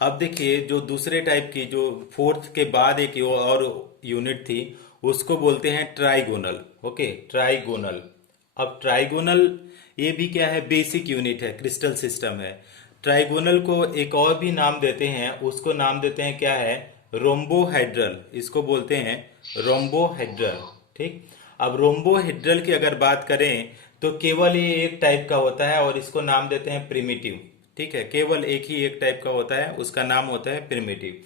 अब देखिए, जो दूसरे टाइप की, जो फोर्थ के बाद एक और यूनिट थी, उसको बोलते हैं ट्राइगोनल। Okay, trigonal. अब ट्राइगोनल ये भी क्या है, बेसिक यूनिट है, क्रिस्टल सिस्टम है। ट्राइगोनल को एक और भी नाम देते हैं, उसको नाम देते हैं क्या है, रोम्बोहेड्रल। इसको बोलते हैं रोम्बोहेड्रल। ठीक। अब रोम्बोहेड्रल की अगर बात करें तो केवल ये एक टाइप का होता है और इसको नाम देते हैं प्रिमिटिव। ठीक है, केवल एक ही एक टाइप का होता है, उसका नाम होता है प्रिमिटिव।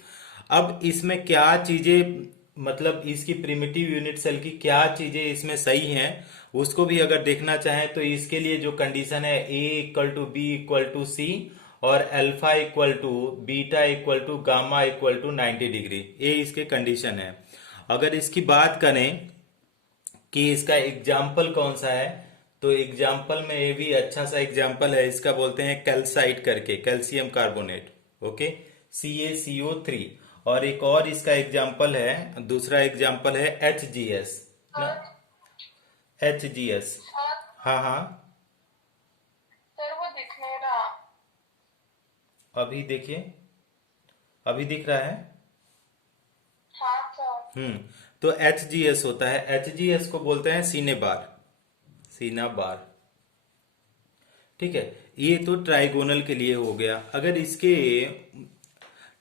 अब इसमें क्या चीजें, मतलब इसकी प्रिमिटिव यूनिट सेल की क्या चीजें इसमें सही हैं, उसको भी अगर देखना चाहें तो इसके लिए जो कंडीशन है, A equal to B equal to C और alpha equal to beta equal to gamma equal to 90 degree, ये इसके कंडीशन है। अगर इसकी बात करें कि इसका एग्जाम्पल कौन सा है, तो एग्जाम्पल में ये भी अच्छा सा एग्जाम्पल है, इसका बोलते हैं कैल्साइट करके, कैल्शियम कार्बोनेट। Okay, CaCO3। और एक और इसका एग्जाम्पल है, दूसरा एग्जाम्पल है HGS ना, सर HGS। सर हाँ हाँ, सर वो दिख नहीं रहा। अभी देखिए, अभी दिख रहा है। हाँ सर। तो HGS होता है, HGS को बोलते हैं सीने बार, सीना बार। ठीक है, ये तो ट्राइगोनल के लिए हो गया। अगर इसके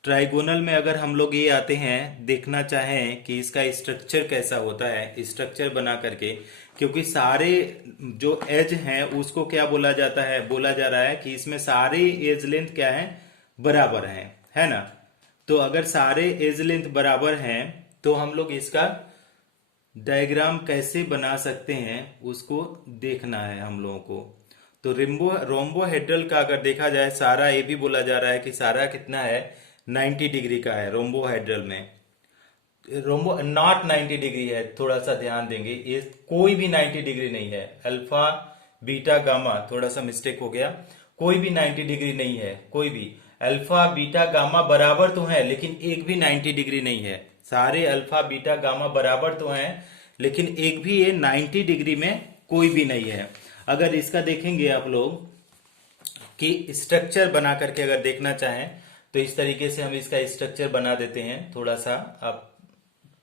ट्राइगोनल में अगर हम लोग ये आते हैं, देखना चाहें कि इसका स्ट्रक्चर कैसा होता है, स्ट्रक्चर बना करके, क्योंकि सारे जो एज हैं उसको क्या बोला जाता है, बोला जा रहा है कि इसमें सारे एज लेंथ क्या है, बराबर हैं, है ना। तो अगर सारे एज लेंथ बराबर हैं तो हम लोग इसका डायग्राम कैसे बना सकते हैं उसको देखना है हम लोगों को। तो रोम्बोहेड्रल का अगर देखा जाए, सारा ये भी बोला जा रहा है कि सारा कितना है, 90 डिग्री का है रोम्बोहेड्रल में। रोम्बो नॉट 90 डिग्री है, थोड़ा सा ध्यान देंगे, ये कोई भी 90 डिग्री नहीं है। अल्फा बीटा गामा, थोड़ा सा मिस्टेक हो गया, कोई भी 90 डिग्री नहीं है, कोई भी। अल्फा बीटा गामा बराबर तो है लेकिन एक भी 90 डिग्री नहीं है। सारे अल्फा बीटा गामा बराबर तो हैं लेकिन एक भी ये 90 डिग्री में कोई भी नहीं है। अगर इसका देखेंगे आप लोग कि स्ट्रक्चर बना करके अगर देखना चाहें तो इस तरीके से हम इसका स्ट्रक्चर बना देते हैं। थोड़ा सा आप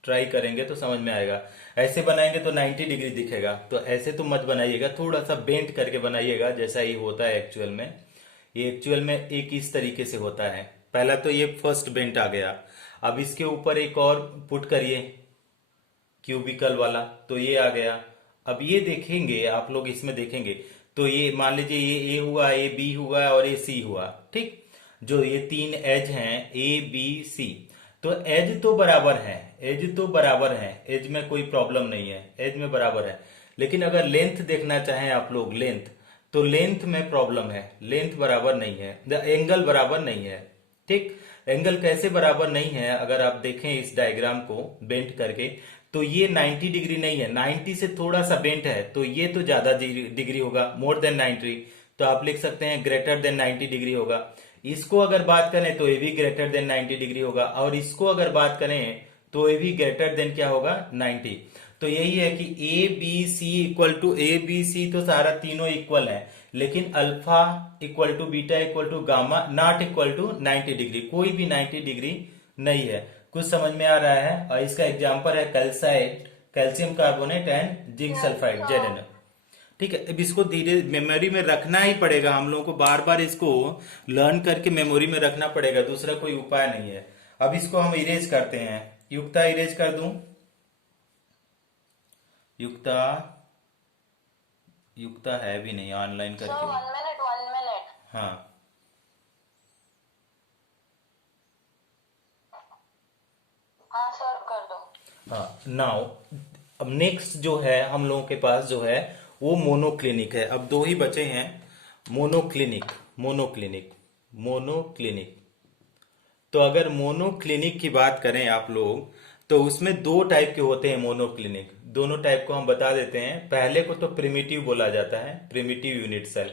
ट्राई करेंगे तो समझ में आएगा। ऐसे बनाएंगे तो 90 डिग्री दिखेगा, तो ऐसे तो मत बनाइएगा, थोड़ा सा बेंट करके बनाइएगा जैसा ये होता है एक्चुअल में। ये एक्चुअल में एक इस तरीके से होता है। पहला तो ये फर्स्ट बेंट आ गया। अब इसके ऊपर एक और पुट करिए, क्यूबिकल वाला, तो ये आ गया। अब ये देखेंगे आप लोग, इसमें देखेंगे तो ये मान लीजिए ये ए हुआ, ये बी हुआ और ये सी हुआ। ठीक, जो ये तीन एज हैं A B C, तो एज तो बराबर है, एज तो बराबर है, एज में कोई प्रॉब्लम नहीं है, एज में बराबर है। लेकिन अगर लेंथ देखना चाहें आप लोग, लेंथ, तो लेंथ में प्रॉब्लम है, लेंथ बराबर नहीं है, द एंगल बराबर नहीं है। ठीक, एंगल कैसे बराबर नहीं है, अगर आप देखें इस डायग्राम को बेंट करके, तो ये 90 डिग्री नहीं है, 90 से थोड़ा सा बेंट है, तो ये तो ज्यादा डिग्री होगा, मोर देन 90। तो आप लिख सकते हैं ग्रेटर देन 90 डिग्री होगा। इसको अगर बात करें तो ये भी ग्रेटर देन 90 डिग्री होगा, और इसको अगर बात करें तो ये भी ग्रेटर देन क्या होगा, 90। तो यही है कि A B C equal to A B C, तो सारा तीनों इक्वल है, लेकिन alpha equal to beta equal to gamma not equal to 90 degree, कोई भी 90 डिग्री नहीं है। कुछ समझ में आ रहा है। और इसका एग्जांपल है calcite, calcium carbonate and zinc yes sulphide, sir. ZnO। ठीक है, अब इसको धीरे मेमोरी में रखना ही पड़ेगा हम लोगों को, बार बार इसको लर्न करके मेमोरी में रखना पड़ेगा, दूसरा कोई उपाय नहीं है। अब इसको हम इरेज करते हैं, युक्ता इरेज कर दूं, युक्ता, युक्ता है भी नहीं ऑनलाइन सर करके। 1 मिनट 1 मिनट। हाँ, हाँ सर कर दो। हाँ, नाउ अब नेक्स्ट जो है हम लोगों के पास जो है वो मोनोक्लिनिक है। अब दो ही बचे हैं, मोनोक्लिनिक, मोनोक्लिनिक, मोनोक्लिनिक। तो अगर मोनोक्लिनिक की बात करें आप लोग, तो उसमें दो टाइप के होते हैं मोनोक्लिनिक। दोनों टाइप को हम बता देते हैं। पहले को तो प्रिमिटिव बोला जाता है, primitive unit cell.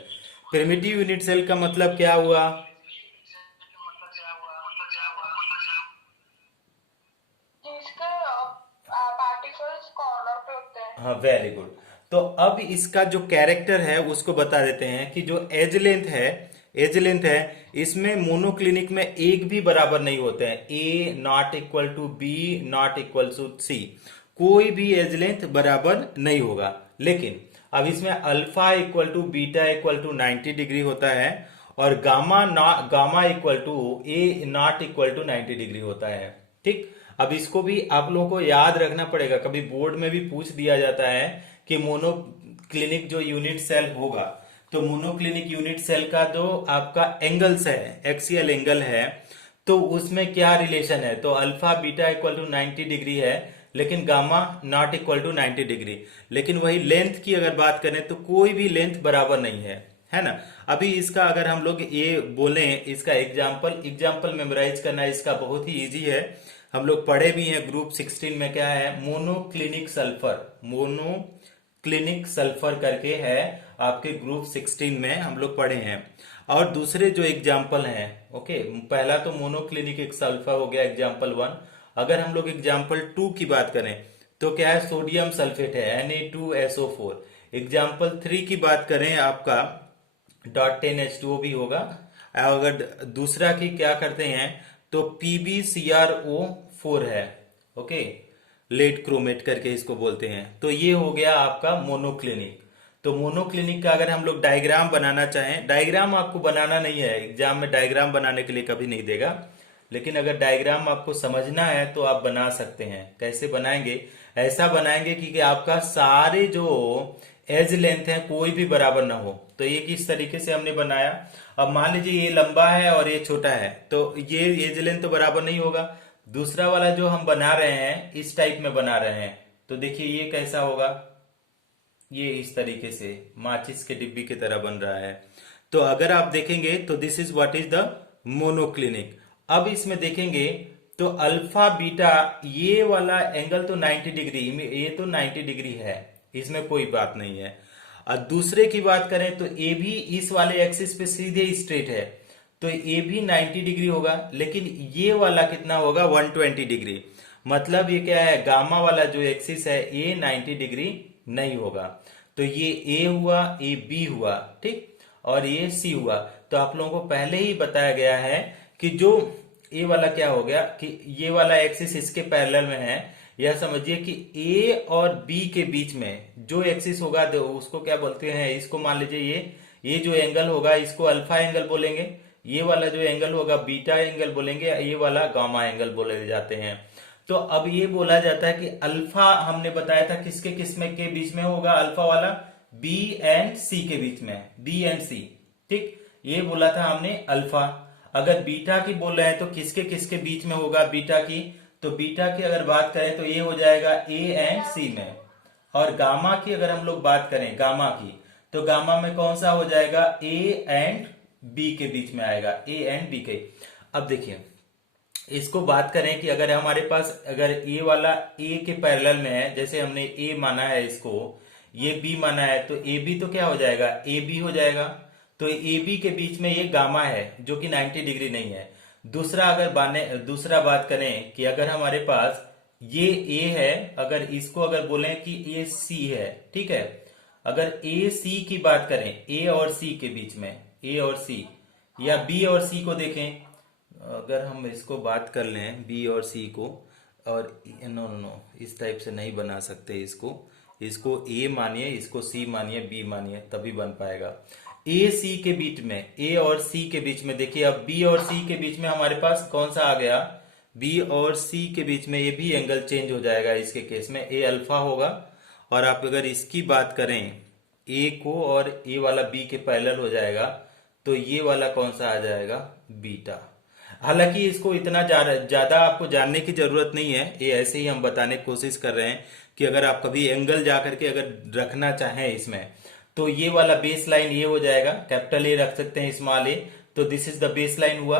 Primitive unit cell का मतलब क्या हुआ, जिसके पार्टिकल्स कॉर्नर पे होते हैं। हाँ, वेरी गुड। तो अब इसका जो कैरेक्टर है उसको बता देते हैं कि जो एज लेंथ है, एज लेंथ है, इसमें मोनोक्लिनिक में एक भी बराबर नहीं होते हैं। A not equal to B not equal to C, कोई भी एज लेंथ बराबर नहीं होगा। लेकिन अब इसमें alpha equal to beta equal to 90 degree होता है, और gamma equal to a not equal to 90 degree होता है। ठीक, अब इसको भी आप लोगों को याद रखना पड़ेगा, कभी बोर्ड में भी पूछ दिया जाता है कि मोनोक्लिनिक जो यूनिट सेल होगा, तो मोनोक्लिनिक यूनिट सेल का जो आपका एंगल्स है, एक्सियल एंगल है, तो उसमें क्या रिलेशन है। तो alpha beta equal to 90 degree है, लेकिन gamma not equal to 90 degree. लेकिन वही लेंथ की अगर बात करें तो कोई भी लेंथ बराबर नहीं है ना। अभी इसका अगर हम लोग ये बोलें, इसका एग्जाम्पल मेमोराइज करना इसका बहुत ही इजी है, हम लोग पढ़े भी हैं ग्रुप 16 में। क्या है, मोनोक्लिनिक सल्फर करके है आपके ग्रुप 16 में, हम लोग पढ़े हैं। और दूसरे जो एग्जाम्पल हैं, ओके, पहला तो मोनोक्लिनिक एक सल्फर हो गया एग्जाम्पल 1। अगर हम लोग एग्जाम्पल 2 की बात करें तो क्या है, सोडियम सल्फेट है Na2SO4। एग्जाम्पल 3 की बात करें आपका .10H2O भी होगा। अगर दूसरा की क्या करते हैं तो PbCrO4 है, ओके, लेड क्रोमेट करके इसको बोलते हैं। तो ये हो गया आपका मोनोक्लिनिक। तो मोनोक्लिनिक का अगर हम लोग डायग्राम बनाना चाहें, डायग्राम आपको बनाना नहीं है, एग्जाम में डायग्राम बनाने के लिए कभी नहीं देगा, लेकिन अगर डायग्राम आपको समझना है तो आप बना सकते हैं। कैसे बनाएंगे, ऐसा बनाएंगे कि आपका सारे जो एज लेंथ है कोई भी बराबर ना हो। तो ये किस तरीके से हमने बनाया, अब मान लीजिए ये लंबा है और ये छोटा है, तो ये एज लेंथ तो बराबर नहीं होगा। दूसरा वाला जो हम बना रहे हैं इस टाइप में बना रहे हैं, तो देखिए ये कैसा होगा, ये इस तरीके से माचिस के डिब्बी की तरह बन रहा है। तो अगर आप देखेंगे तो this is what is the monoclinic. अब इसमें देखेंगे तो अल्फा बीटा, ये वाला एंगल तो 90 डिग्री, ये तो 90 डिग्री है, इसमें कोई बात नहीं है। और दूसरे की बात करें तो ए भी इस वाले एक्सिस पे सीधे स्ट्रेट है, तो ए भी 90 डिग्री होगा, लेकिन ये वाला कितना होगा, 120 डिग्री। मतलब ये क्या है, गामा वाला जो एक्सिस है ये 90 डिग्री नहीं होगा। तो ये ए हुआ, ये बी हुआ, ठीक, और ये सी हुआ। तो आप लोगों को पहले ही बताया गया है कि जो ए वाला क्या हो गया कि ये वाला एक्सिस इसके पैरेलल में है। यह समझिए कि ए और बी के बीच में जो एक्सिस होगा तो उसको क्या बोलते हैं, इसको मान लीजिए ये जो एंगल होगा इसको अल्फा एंगल बोलेंगे, ये वाला जो एंगल होगा बीटा एंगल बोलेंगे, ये वाला गामा एंगल बोले जाते हैं। तो अब ये बोला जाता है कि अल्फा हमने बताया था किसके किसमें के बीच में होगा, अल्फा वाला बी एंड सी के बीच में, बी एंड सी, ठीक, ये बोला था हमने अल्फा। अगर बीटा की बोल रहे हैं तो किसके किसके बीच में होगा बीटा की, तो बीटा की अगर बात करें तो ये हो जाएगा ए एंड सी में। और गामा की अगर हम लोग बात करें गामा की, तो गामा में कौन सा हो जाएगा, ए एंड बी के बीच में आएगा, ए एंड बी के। अब देखिए इसको बात करें कि अगर हमारे पास अगर ए वाला ए के पैरेलल में है, जैसे हमने ए माना है इसको, ये बी माना है, तो ए बी तो क्या हो जाएगा, ए बी हो जाएगा। तो ए बी के बीच में ये गामा है जो कि 90 डिग्री नहीं है। दूसरा बात करें कि अगर हमारे पास ये ए है, अगर इसको अगर बोलें कि ये सी है, ठीक है, अगर ए सी की बात करें, ए और सी के बीच में, ए और सी, या बी और सी को देखें, अगर हम इसको बात कर लें बी और सी को, और नो नो नो इस टाइप से नहीं बना सकते इसको ए मानिए, इसको सी मानिए, बी मानिए, तभी बन पाएगा। ए सी के बीच में, ए और सी के बीच में देखिए, अब बी और सी के बीच में हमारे पास कौन सा आ गया, बी और सी के बीच में ये भी एंगल चेंज हो जाएगा। इसके केस में ए अल्फा होगा, और आप अगर इसकी बात करें ए को, और ए वाला बी के पैरेलल हो जाएगा, तो ये वाला कौन सा आ जाएगा, बीटा। हालांकि इसको इतना ज्यादा आपको जानने की जरूरत नहीं है, ये ऐसे ही हम बताने की कोशिश कर रहे हैं कि अगर आप कभी एंगल जा करके अगर रखना चाहें इसमें, तो ये वाला बेस लाइन ये हो जाएगा, कैपिटल ए रख सकते हैं, स्मॉल ए, तो this is the base line हुआ।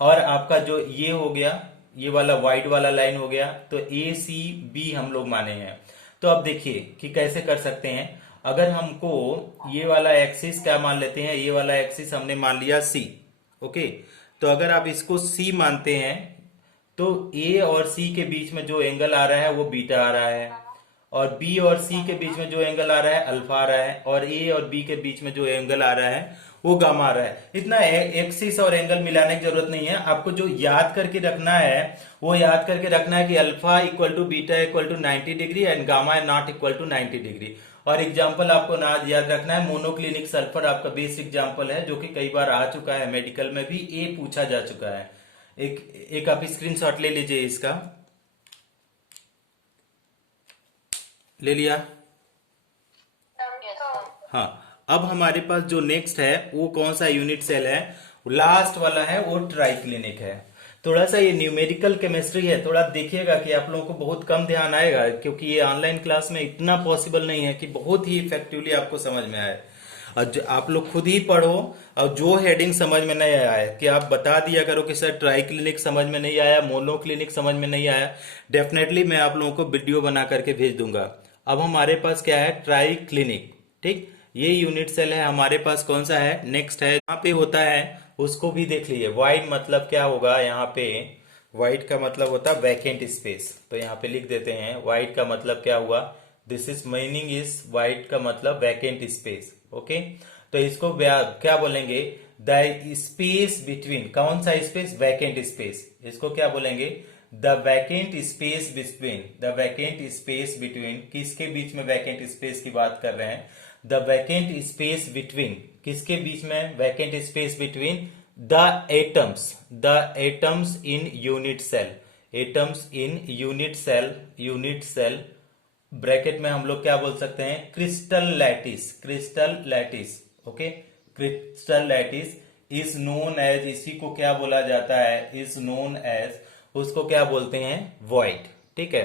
और आपका जो ये हो गया, ये वाला वाइड वाला लाइन हो गया, तो ए सी बी हम लोग माने हैं। तो अब देखिए कि कैसे कर सकते हैं। अगर हमको ये वाला एक्सिस क्या मान लेते हैं, ये वाला एक्सिस हमने मान लिया सी, ओके, तो अगर आप इसको सी मानते हैं तो ए और सी के बीच में जो एंगल आ रहा है वो बीटा आ रहा है, और बी और सी के बीच में जो एंगल आ रहा है अल्फा आ रहा है, और ए और बी के बीच में जो एंगल आ रहा है वो गामा आ रहा है। इतना एक्सिस और एंगल मिलाने की जरूरत नहीं है। आपको जो याद करके रखना है वो याद करके रखना है कि alpha equal to beta equal to 90 degree and gamma not equal to 90 degree. और एग्जाम्पल आपको ना याद रखना है, मोनोक्लिनिक सल्फर आपका बेस्ट एग्जाम्पल है, जो कि कई बार आ चुका है मेडिकल में भी, ये पूछा जा चुका है। एक आप स्क्रीनशॉट ले लीजिए इसका। ले लिया? Yes, sir. हाँ, अब हमारे पास जो नेक्स्ट है वो कौन सा यूनिट सेल है? लास्ट वाला है वो ट्राइक्लिनिक है। थोड़ा सा ये न्यूमेरिकल केमिस्ट्री है, थोड़ा देखिएगा कि आप लोगों को बहुत कम ध्यान आएगा, क्योंकि ये ऑनलाइन क्लास में इतना पॉसिबल नहीं है कि बहुत ही इफेक्टिवली आपको समझ में आए। और आप लोग खुद ही पढ़ो, और जो हेडिंग समझ में नहीं आया है कि आप बता दिया करो कि सर ट्राई क्लिनिक समझ में नहीं आया, मोनो क्लिनिक समझ में नहीं आया, डेफिनेटली मैं आप लोगों को वीडियो बना करके भेज दूंगा। अब हमारे पास क्या है? Try clinic. ठीक, ये यूनिट सेल है हमारे पास। कौन सा है? नेक्स्ट है, यहाँ पे होता है उसको भी देख लीजिए। वाइड मतलब क्या होगा यहाँ पे? वाइड का मतलब होता है वैकेंट स्पेस। तो यहाँ पे लिख देते हैं वाइड का मतलब क्या हुआ? This is meaning is wide का मतलब वैकेंट स्पेस। ओके, तो इसको क्या बोलेंगे? द स्पेस बिटवीन, कौन सा स्पेस? Vacant space. इसको क्या बोलेंगे? The vacant space between, the vacant space between, किसके बीच में वैकेंट स्पेस की बात कर रहे हैं? द वैकेंट स्पेस बिटवीन, किसके बीच में vacant space? Between the atoms, the atoms in unit cell, atoms in unit cell, unit cell bracket में हम लोग क्या बोल सकते हैं? Crystal lattice, crystal lattice. Okay, crystal lattice is known as, इसी को क्या बोला जाता है? इज नोन एज, उसको क्या बोलते हैं? वॉइड। ठीक है,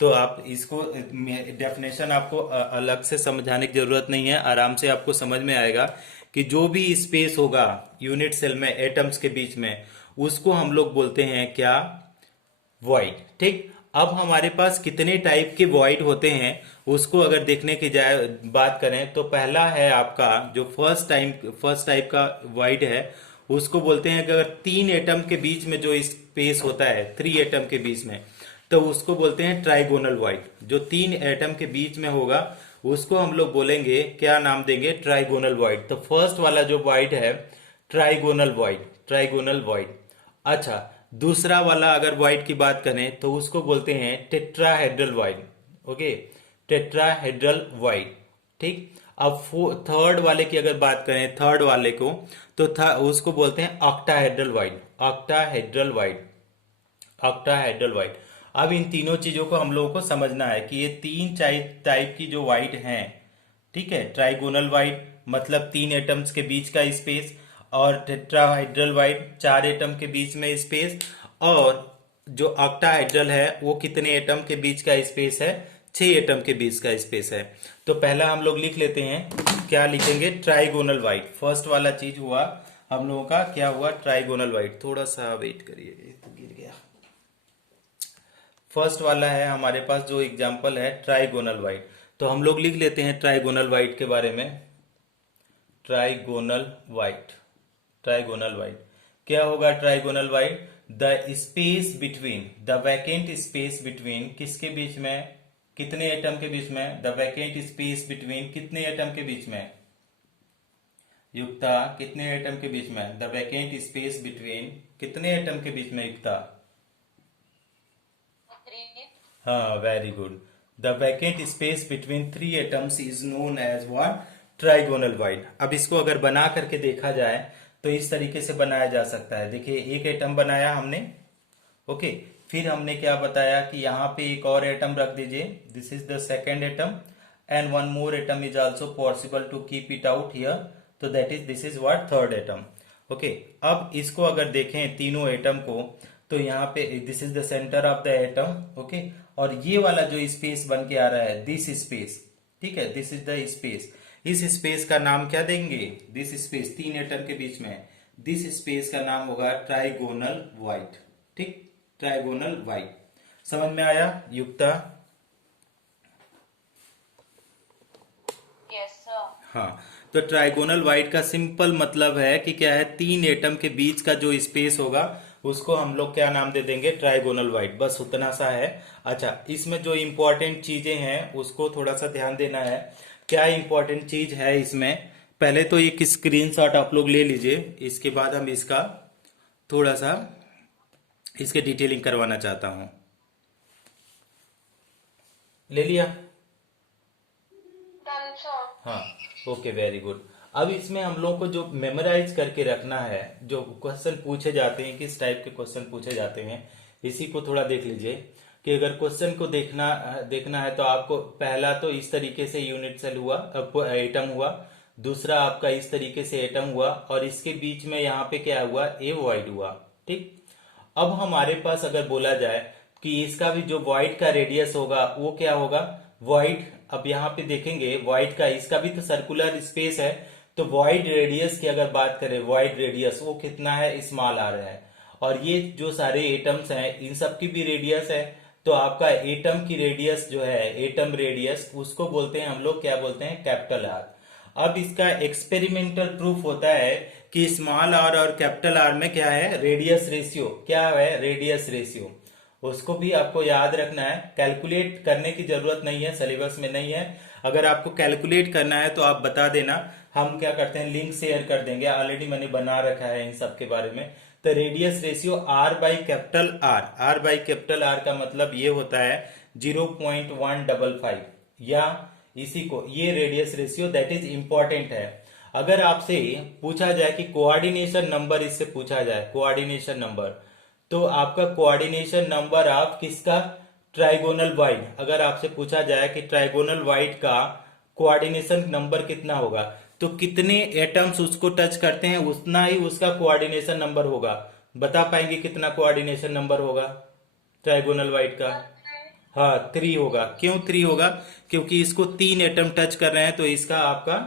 तो आप इसको डेफिनेशन आपको अलग से समझाने की जरूरत नहीं है, आराम से आपको समझ में आएगा कि जो भी स्पेस होगा यूनिट सेल में एटम्स के बीच में, उसको हम लोग बोलते हैं क्या? वॉइड। ठीक, अब हमारे पास कितने टाइप के वॉइड होते हैं उसको अगर देखने की जाए बात करें, तो पहला है आपका जो फर्स्ट टाइप का वॉइड है, उसको बोलते हैं कि अगर 3 एटम के बीच में जो स्पेस होता है, 3 एटम के बीच में, तो उसको बोलते हैं ट्राइगोनल वॉइड। जो 3 एटम के बीच में होगा उसको हम लोग बोलेंगे, क्या नाम देंगे? Trigonal void. तो फर्स्ट वाला जो वॉइड है ट्राइगोनल वॉइड, ट्राइगोनल वॉइड। अच्छा, दूसरा वाला अगर वॉइड की बात करें तो उसको बोलते हैं tetrahedral void. Okay, tetrahedral void. ठीक, अब थर्ड वाले की अगर बात करें, थर्ड वाले को, तो उसको बोलते हैं octahedral void, octahedral void, octahedral void. अब इन तीनों चीजों को हम लोगों को समझना है कि ये 3 टाइप की जो वाइड हैं। ठीक है, ट्राइगोनल वाइड मतलब 3 एटम्स के बीच का स्पेस, और टेट्राहाइड्रल वाइड 4 एटम के बीच में स्पेस, और जो ऑक्टाहाइड्रल है वो कितने एटम के बीच का स्पेस है? 6 एटम के बीच का स्पेस है। तो पहला हम लोग लिख लेते हैं, क्या लिखेंगे? Trigonal wide. फर्स्ट वाला चीज हुआ हम लोगों का, क्या हुआ? Trigonal wide. थोड़ा सा वेट करिए, तो गिर गया। फर्स्ट वाला है हमारे पास जो एग्जांपल है ट्राइगोनल वाइड, तो हम लोग लिख लेते हैं ट्राइगोनल वाइड के बारे में। ट्राइगोनल वाइड, ट्राइगोनल वाइड क्या होगा? Trigonal void the space between, the vacant space between, किसके बीच में? कितने एटम के बीच में? द वैकेंट स्पेस बिटवीन कितने एटम के बीच में? युक्ता, कितने एटम के बीच में? द वैकेंट स्पेस बिटवीन कितने एटम के बीच में युक्ता? 3. हाँ, very good. The vacant space between 3 atoms is known as what? Trigonal void. अब इसको अगर बना करके देखा जाए तो इस तरीके से बनाया जा सकता है। देखिए, एक एटम बनाया हमने, ओके, फिर हमने क्या बताया कि यहाँ पे एक और एटम रख दीजिए, this is the second atom, and one more atom is also possible to keep it out here, तो that is, this is what? Third atom. Okay, अब इसको अगर देखें तीनों एटम को, तो यहाँ पे this is the centre of the atom, okay, और ये वाला जो स्पेस बन के आ रहा है, दिस स्पेस, ठीक है, दिस इज द स्पेस। इस स्पेस का नाम क्या देंगे? दिस स्पेस 3 एटम के बीच में, दिस स्पेस का नाम होगा ट्राइगोनल वाइड। ठीक, ट्राइगोनल वाइड। समझ में आया युक्ता? Yes, sir. हाँ, तो ट्राइगोनल वाइड का सिंपल मतलब है कि क्या है? 3 एटम के बीच का जो स्पेस होगा उसको हम लोग क्या नाम दे देंगे? Trigonal wide. बस उतना सा है। अच्छा, इसमें जो इंपॉर्टेंट चीजें हैं उसको थोड़ा सा ध्यान देना है। क्या इंपॉर्टेंट चीज है इसमें? पहले तो एक स्क्रीनशॉट आप लोग ले लीजिए, इसके बाद हम इसका थोड़ा सा इसके डिटेलिंग करवाना चाहता हूं। ले लिया? Done sir. हाँ, ओके, वेरी गुड। अब इसमें हम लोग को जो मेमोराइज करके रखना है, जो क्वेश्चन पूछे जाते हैं, किस टाइप के क्वेश्चन पूछे जाते हैं, इसी को थोड़ा देख लीजिए। कि अगर क्वेश्चन को देखना देखना है तो आपको पहला तो इस तरीके से यूनिट सेल हुआ, एटम हुआ। दूसरा आपका इस तरीके से एटम हुआ, और इसके बीच में यहाँ पे क्या हुआ, ए वॉइड हुआ। ठीक। अब हमारे पास अगर बोला जाए कि इसका भी जो वॉइड का रेडियस होगा वो क्या होगा, वॉइड। अब यहाँ पे देखेंगे वॉइड का, इसका भी तो सर्कुलर स्पेस है, तो वॉइड रेडियस की अगर बात करें, वॉइड रेडियस वो कितना है, स्मॉल आर है। और ये जो सारे एटम्स हैं इन सब की भी रेडियस है, तो आपका एटम की रेडियस जो है, एटम रेडियस, उसको बोलते हैं हम लोग, क्या बोलते हैं, कैपिटल आर। अब इसका एक्सपेरिमेंटल प्रूफ होता है कि स्मॉल आर और कैपिटल आर में क्या है, रेडियस रेशियो, क्या है, रेडियस रेशियो। उसको भी आपको याद रखना है, कैलकुलेट करने की जरूरत नहीं है, सिलेबस में नहीं है। अगर आपको कैलकुलेट करना है तो आप बता देना, हम क्या करते हैं, लिंक शेयर कर देंगे, ऑलरेडी मैंने बना रखा है इन सब के बारे में। तो radius ratio R by capital R, R by capital R का मतलब ये होता है 0.155, या इसी को, ये radius ratio that is important है। अगर आपसे पूछा जाए कि कोऑर्डिनेशन नंबर, इससे पूछा जाए कोऑर्डिनेशन नंबर, तो आपका कोऑर्डिनेशन नंबर ऑफ किसका, ट्राइगोनल वाइड, अगर आपसे पूछा जाए कि ट्राइगोनल वाइड का कोऑर्डिनेशन नंबर कितना होगा, तो कितने एटम्स उसको टच करते हैं उतना ही उसका कोऑर्डिनेशन नंबर होगा। बता पाएंगे कितना कोऑर्डिनेशन नंबर होगा ट्राइगोनल वाइड का? हाँ, 3 होगा। क्यों 3 होगा? क्योंकि इसको 3 एटम टच कर रहे हैं, तो इसका आपका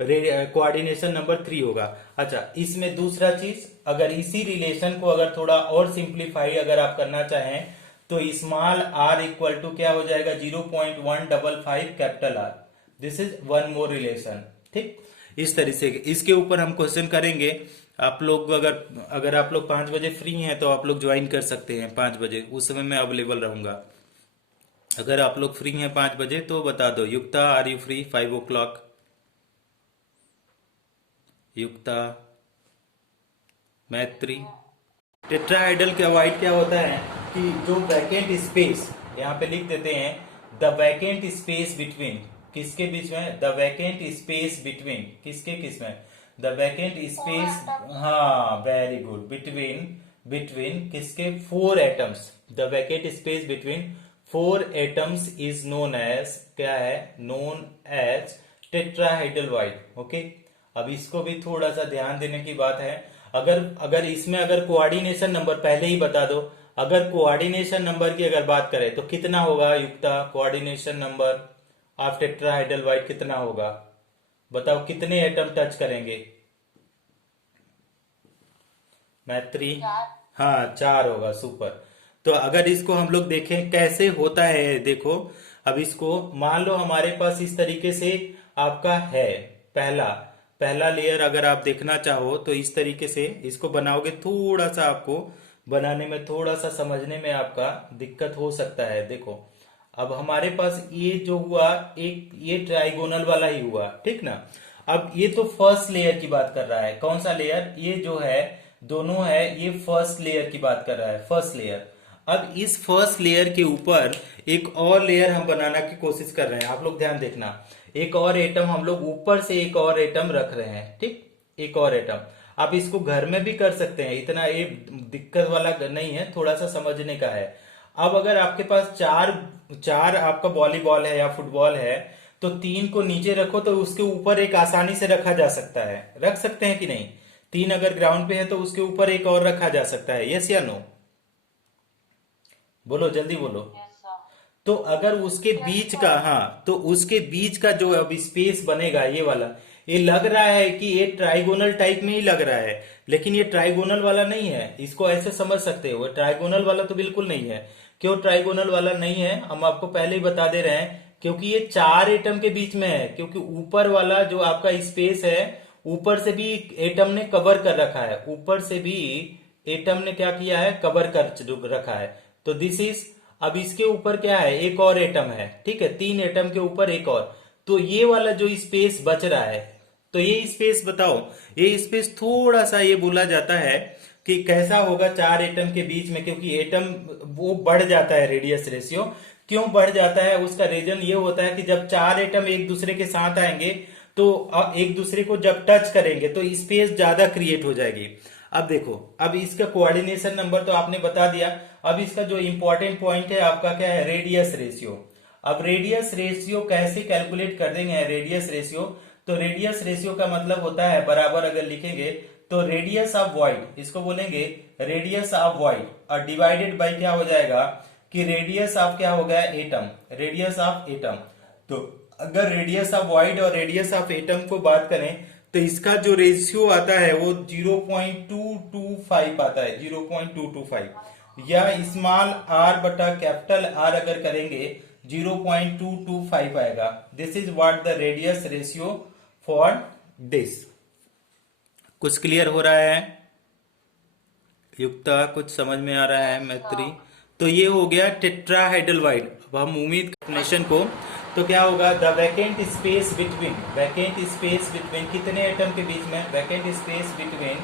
कोऑर्डिनेशन नंबर 3 होगा। अच्छा, इसमें दूसरा चीज, अगर इसी रिलेशन को अगर थोड़ा और सिंप्लीफाई अगर आप करना चाहें, तो स्मॉल आर इक्वल टू क्या हो जाएगा, 0.155 capital R. This is one more relation. ठीक, इस तरह से इसके ऊपर हम क्वेश्चन करेंगे। आप लोग अगर आप लोग 5 बजे फ्री हैं तो आप लोग ज्वाइन कर सकते हैं 5 बजे, उस समय मैं अवेलेबल रहूंगा। अगर आप लोग फ्री हैं 5 बजे तो बता दो। युक्ता, आर यू फ्री 5 o'clock? युक्ता, मैत्री। टेट्राहाइड्रल का वाइड क्या होता है कि जो वैकेंट स्पेस, यहाँ पे लिख देते हैं, द वैकेंट स्पेस बिटवीन, किसके बीच में, द वैकेंट स्पेस बिटवीन, किसके किस में, द वैकेंट स्पेस, हाँ वेरी गुड, बिटवीन, बिटवीन किसके, 4 atoms, the vacant space between 4 atoms is known as, क्या है, known as tetrahedral void. Okay, अब इसको भी थोड़ा सा ध्यान देने की बात है। अगर इसमें अगर कोऑर्डिनेशन नंबर पहले ही बता दो, अगर कोऑर्डिनेशन नंबर की अगर बात करें तो कितना होगा Yukta, coordination number of tetrahedral void कितना होगा, बताओ कितने एटम टच करेंगे? मैत्री, हाँ 4 होगा, सुपर। तो अगर इसको हम लोग देखें कैसे होता है, देखो अब इसको मान लो हमारे पास इस तरीके से आपका है, पहला पहला लेयर अगर आप देखना चाहो तो इस तरीके से इसको बनाओगे, थोड़ा सा आपको बनाने में, थोड़ा सा समझने में आपका दिक्कत हो सकता है। देखो अब हमारे पास ये जो हुआ, एक ये ट्राइगोनल वाला ही हुआ, ठीक ना। अब ये तो फर्स्ट लेयर की बात कर रहा है, कौन सा लेयर, ये जो है दोनों है, ये फर्स्ट लेयर की बात कर रहा है, फर्स्ट लेयर। अब इस फर्स्ट लेयर के ऊपर एक और लेयर हम बनाने की कोशिश कर रहे हैं, आप लोग ध्यान देखना, एक और एटम हम लोग ऊपर से एक और एटम रख रहे हैं, ठीक, एक और एटम। आप इसको घर में भी कर सकते हैं, इतना ये दिक्कत वाला नहीं है, थोड़ा सा समझने का है। अब अगर आपके पास चार आपका वॉलीबॉल है या फुटबॉल है, तो 3 को नीचे रखो तो उसके ऊपर एक आसानी से रखा जा सकता है, रख सकते हैं कि नहीं? 3 अगर ग्राउंड पे है तो उसके ऊपर एक और रखा जा सकता है, यस या नो? बोलो, जल्दी बोलो। तो अगर उसके बीच का, हाँ, तो उसके बीच का जो अब स्पेस बनेगा ये वाला, ये लग रहा है कि ये ट्राइगोनल टाइप में ही लग रहा है, लेकिन ये ट्राइगोनल वाला नहीं है, इसको ऐसे समझ सकते हो, ट्राइगोनल वाला तो बिल्कुल नहीं है। क्यों ट्राइगोनल वाला नहीं है, हम आपको पहले ही बता दे रहे हैं, क्योंकि ये 4 एटम के बीच में है, क्योंकि ऊपर वाला जो आपका स्पेस है, ऊपर से भी एटम ने कवर कर रखा है, ऊपर से भी एटम ने क्या किया है, कवर कर रखा है। तो दिस इज, अब इसके ऊपर क्या है, एक और एटम है, ठीक है, 3 एटम के ऊपर एक और, तो ये वाला जो स्पेस बच रहा है, तो ये स्पेस बताओ, ये स्पेस थोड़ा सा ये बोला जाता है कि कैसा होगा चार एटम के बीच में, क्योंकि एटम वो बढ़ जाता है रेडियस रेशियो। क्यों बढ़ जाता है, उसका रीजन ये होता है कि जब चार एटम एक दूसरे के साथ आएंगे तो एक दूसरे को जब टच करेंगे तो स्पेस ज्यादा क्रिएट हो जाएगी। अब देखो, अब इसका कोऑर्डिनेशन नंबर तो आपने बता दिया। अब इसका जो इंपॉर्टेंट पॉइंट है आपका क्या है, रेडियस रेशियो। अब रेडियस रेशियो कैसे कैलकुलेट कर देंगे रेडियस रेशियो, तो रेडियस रेशियो का मतलब होता है बराबर अगर लिखेंगे तो रेडियस ऑफ वॉइड, इसको बोलेंगे रेडियस ऑफ वॉइड, और डिवाइडेड बाय क्या हो जाएगा कि रेडियस ऑफ क्या हो गया एटम, रेडियस ऑफ एटम। तो अगर रेडियस ऑफ वॉइड और रेडियस ऑफ एटम को बात करें तो इसका जो रेशियो आता है वो 0.225 आता है, 0.225, या स्मॉल आर बटा कैपिटल आर अगर करेंगे 0.225 आएगा। This is what the radius ratio for this. कुछ क्लियर हो रहा है युक्ता, कुछ समझ में आ रहा है मैत्री? तो ये हो गया टेट्राहेड्रल वाइड। अब हम उम्मीद डेफिनेशन को, तो क्या होगा, the vacant space between, vacant space between कितने एटम के बीच में, वैकेंट स्पेस बिटवीन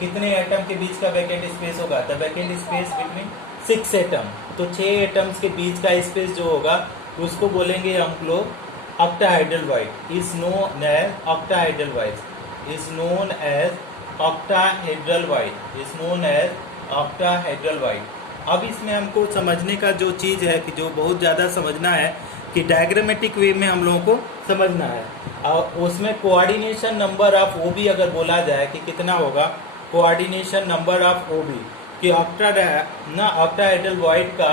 कितने एटम के बीच का वैकेंट स्पेस होगा, the vacant space between 6 atom. तो 6 एटम्स के बीच का स्पेस जो होगा उसको बोलेंगे हम लोग octahedral void, is known as octahedral void, is known as octahedral void, is known as octahedral void. अब इसमें हमको समझने का जो चीज है कि जो बहुत ज्यादा समझना है कि डायग्रामेटिक वे में हम लोगों को समझना है, और उसमें कोऑर्डिनेशन नंबर ऑफ ओबी अगर बोला जाए कि कितना होगा, कोऑर्डिनेशन नंबर ऑफ ओबी कि ऑक्टाहेड्रल वाइड का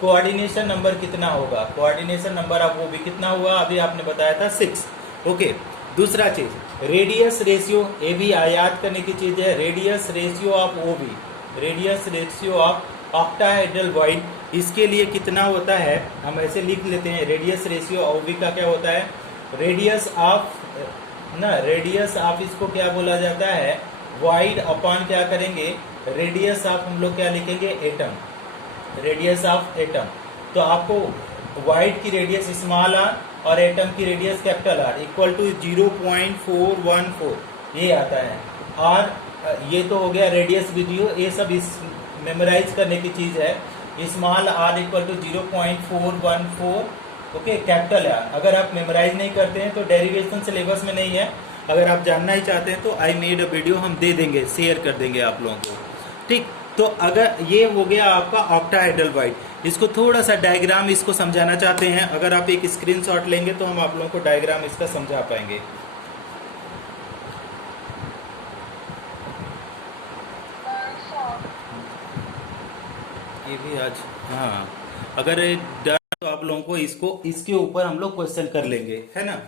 कोऑर्डिनेशन नंबर कितना होगा, कोऑर्डिनेशन नंबर ऑफ ओबी कितना हुआ, अभी आपने बताया था 6। ओके, दूसरा चीज रेडियस रेशियो, ये भी याद करने की चीज है, radius ratio of OV, radius ratio of octahedral void, इसके लिए कितना होता है हम ऐसे लिख लेते हैं, रेडियस रेशियो ऑफ ओबी का क्या होता है, रेडियस ऑफ रेडियस ऑफ इसको क्या बोला जाता है, वाइड अपॉन क्या करेंगे, रेडियस ऑफ हम लोग क्या लिखेंगे, एटम, रेडियस ऑफ एटम। तो आपको वाइड की रेडियस स्मॉल आर और एटम की radius capital R equal to 0.414 ये आता है। और ये तो हो गया रेडियस वीडियो, ये सब इस मेमोराइज करने की चीज है। Small R equal to 0.414, okay, capital R. अगर आप मेमोराइज नहीं करते हैं तो डेरिवेशन सिलेबस में नहीं है, अगर आप जानना ही चाहते हैं तो आई मेड अ वीडियो हम दे देंगे, शेयर कर देंगे आप लोगों को, ठीक। तो अगर ये हो गया आपका ऑक्टाहेड्रल वाइड, इसको थोड़ा सा डायग्राम इसको समझाना चाहते हैं, अगर आप एक स्क्रीनशॉट लेंगे तो हम आप लोगों को डायग्राम इसका समझा पाएंगे। ये भी आज, हाँ, अगर डर तो आप लोगों को इसको इसके ऊपर हम लोग क्वेश्चन कर लेंगे, है ना।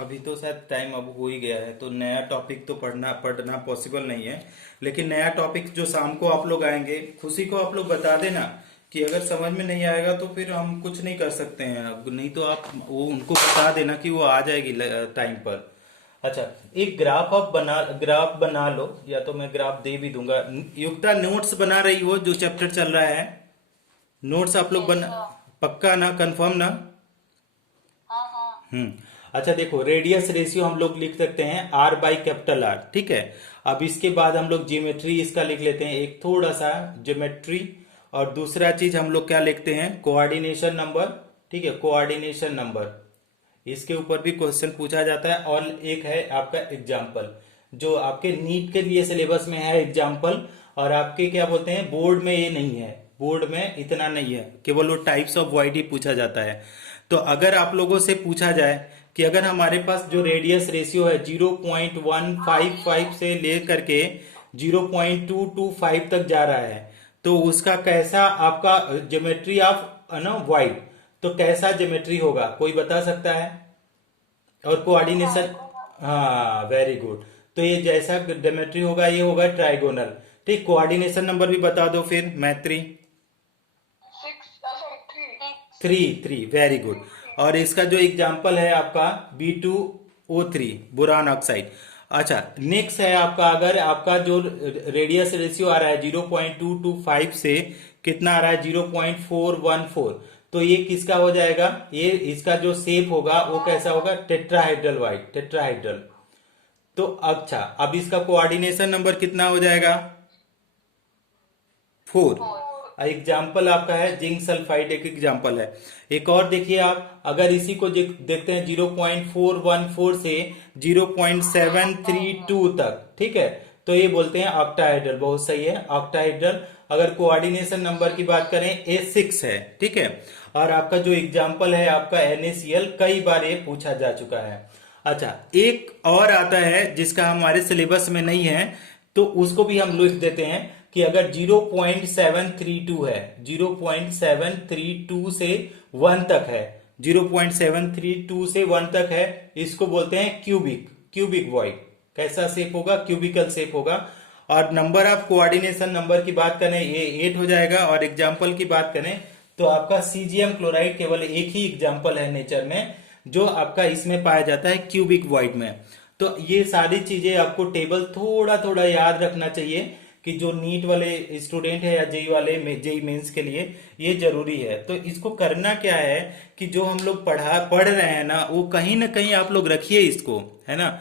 अभी तो शायद टाइम अब हो ही गया है, तो नया टॉपिक तो पढ़ना पॉसिबल नहीं है, लेकिन नया टॉपिक जो शाम को आप लोग आएंगे, खुशी को आप लोग बता देना कि अगर समझ में नहीं आएगा तो फिर हम कुछ नहीं कर सकते हैं, अब नहीं तो आप वो उनको बता देना कि वो आ जाएगी टाइम पर। अच्छा, एक ग्राफ बना लो, या तो मैं ग्राफ दे भी दूंगा। युक्ता नोट्स बना रही हो जो चैप्टर चल रहा है, नोट्स आप लोग बना, पक्का ना, कंफर्म ना? अच्छा देखो, रेडियस रेशियो हम लोग लिख सकते हैं आर बाई कैपिटल आर, ठीक है। अब इसके बाद हम लोग ज्योमेट्री इसका लिख लेते हैं, एक थोड़ा सा ज्योमेट्री, और दूसरा चीज हम लोग क्या लिखते हैं, कोऑर्डिनेशन नंबर, ठीक है, कोऑर्डिनेशन नंबर, इसके ऊपर भी क्वेश्चन पूछा जाता है। और एक है आपका एग्जाम्पल, जो आपके नीट के लिए सिलेबस में है एग्जाम्पल, और आपके क्या बोलते हैं बोर्ड में ये नहीं है, बोर्ड में इतना नहीं है, केवल वो टाइप्स ऑफ वाइड ही पूछा जाता है। तो अगर आप लोगों से पूछा जाए कि अगर हमारे पास जो रेडियस रेशियो है 0.155 से लेकर के 0.225 तक जा रहा है, तो उसका कैसा आपका ज्योमेट्री ऑफ ना वाइड, तो कैसा ज्योमेट्री होगा, कोई बता सकता है? और कोऑर्डिनेशन, हाँ वेरी गुड, तो ये जैसा ज्योमेट्री होगा ये होगा ट्राइगोनल, ठीक। कोऑर्डिनेशन नंबर भी बता दो फिर मैत्री। 3 वेरी गुड। और इसका जो एग्जाम्पल है आपका B2O3 बोरान ऑक्साइड। अच्छा, नेक्स्ट है आपका, अगर आपका जो रेडियस रेशियो आ रहा है 0.225 से कितना आ रहा है 0.414, तो ये किसका हो जाएगा, ये इसका जो शेप होगा वो कैसा होगा, टेट्राहेड्रल वाइट, टेट्राहेड्रल। तो अच्छा, अब इसका कोऑर्डिनेशन नंबर कितना हो जाएगा, 4। एग्जाम्पल आपका है जिंक सल्फाइड, एक एग्जाम्पल है। एक और देखिए आप, अगर इसी को देखते हैं 0.414 से 0.732 तक, ठीक है, तो ये बोलते हैं ऑक्टाहेड्रल। बहुत सही है, ऑक्टाहेड्रल। अगर कोऑर्डिनेशन नंबर की बात करें A6 है, ठीक है। और आपका जो एग्जाम्पल है आपका NaCl, कई बार ये पूछा जा चुका है। अच्छा, एक और आता है जिसका हमारे सिलेबस में नहीं है, तो उसको भी हम लिख देते हैं कि अगर 0.732 है, 0.732 से 1 तक है, 0.732 से 1 तक है, इसको बोलते हैं क्यूबिक, क्यूबिक वॉइड। कैसा शेप होगा, क्यूबिकल शेप होगा। और नंबर ऑफ कोऑर्डिनेशन नंबर की बात करें ये 8 हो जाएगा। और एग्जाम्पल की बात करें तो आपका सीजियम क्लोराइड केवल एक ही एग्जाम्पल है नेचर में जो आपका इसमें पाया जाता है क्यूबिक वॉइड में। तो ये सारी चीजें आपको टेबल थोड़ा थोड़ा याद रखना चाहिए कि जो नीट वाले स्टूडेंट है या जेई वाले जेई मेंस के लिए ये जरूरी है। तो इसको करना क्या है कि जो हम लोग पढ़ रहे हैं ना, वो कहीं ना कहीं आप लोग रखिए इसको, है ना।